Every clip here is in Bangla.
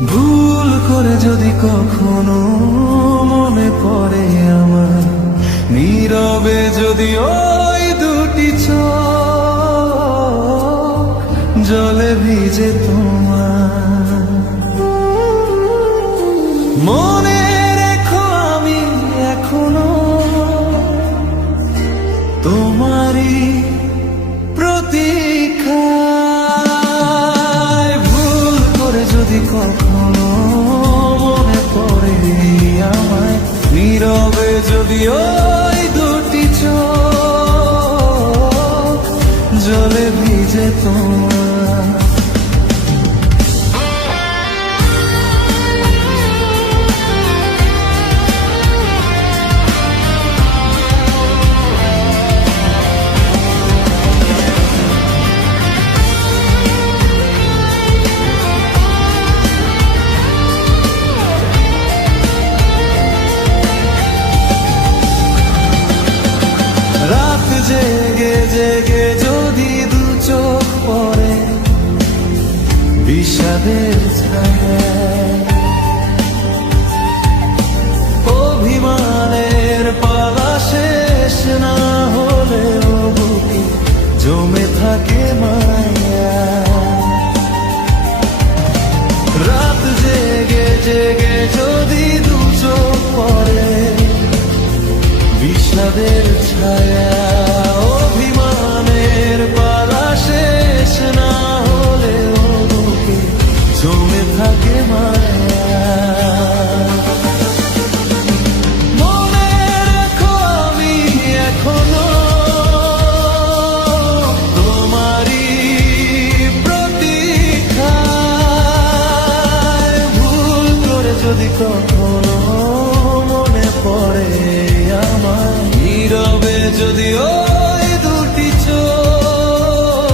ভুল করে যদি কখনো মনে পড়ে আমার, নীরবে যদি ওই দুটি চোখ জলে ভিজে তোমার, মনে রেখো আমি এখনো তোমারই প্রতীক্ষায়। ভুল করে যদি কখনো মনে পড়ে আমায়, নীরবে যদি ওই দুটি চোখ জলে ভিজে তোমার। রাত জেগে জেগে যদি দু চোখ পড়ে বিষাদের ছায়ায়, অভিমানের পালা শেষ না হলেও বুকে জমে থাকে মায়া। রাত জেগে জেগে যদি দু চোখ পড়ে বিষাদের ছায়া, অভিমানের পালা শেষ না হলেও বুকে জমে থাকে মায়া। মনে রেখো আমি এখনো তোমারই প্রতীক্ষায়। ভুল করে যদি কখনো মনে পড়ে আমার, নীরবে যদি ওই দুটি চোখ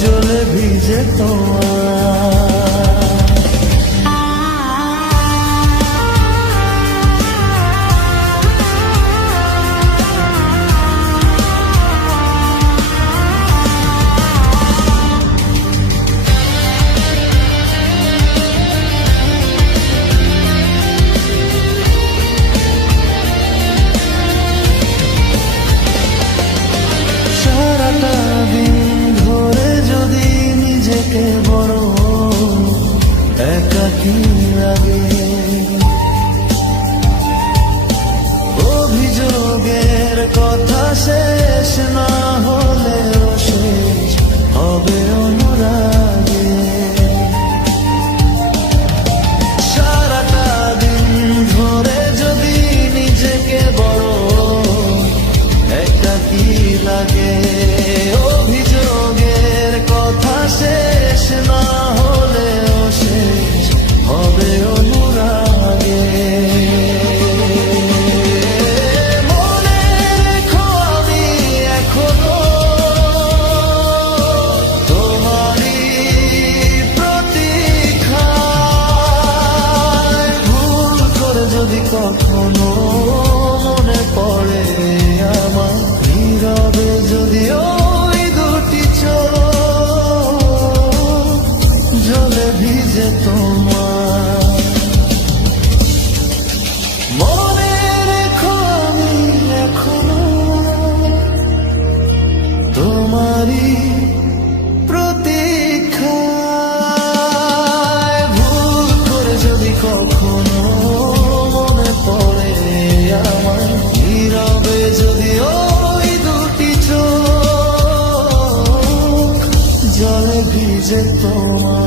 জলে ভিজে তোমার। সারাটা দিন ধরে যদি নিজেকে বড় একাকী লাগে, অভিযোগের কথা শেষ না হলেও শেষ হবে অনুরাগে। সারাটা দিন ধরে যদি নিজেকে বড় একাকী লাগে, অভিযোগের কথা শেষ না হলেও শেষ হবে অনুরাগে। মনে রেখো আমি এখনো তোমারই প্রতীক্ষায়। ভুল করে যদি কখনো মনে পড়ে আমার, নীরবে যদি ওই দুটি চোখ জলে ভিজে তোমার। মনে রেখো আমি এখনো তোমারই প্রতীক্ষায়। ভুল করে যদি কখনো মনে পড়ে আমার, নীরবে যদি ওই দুটি চোখ জলে ভিজে তোমার।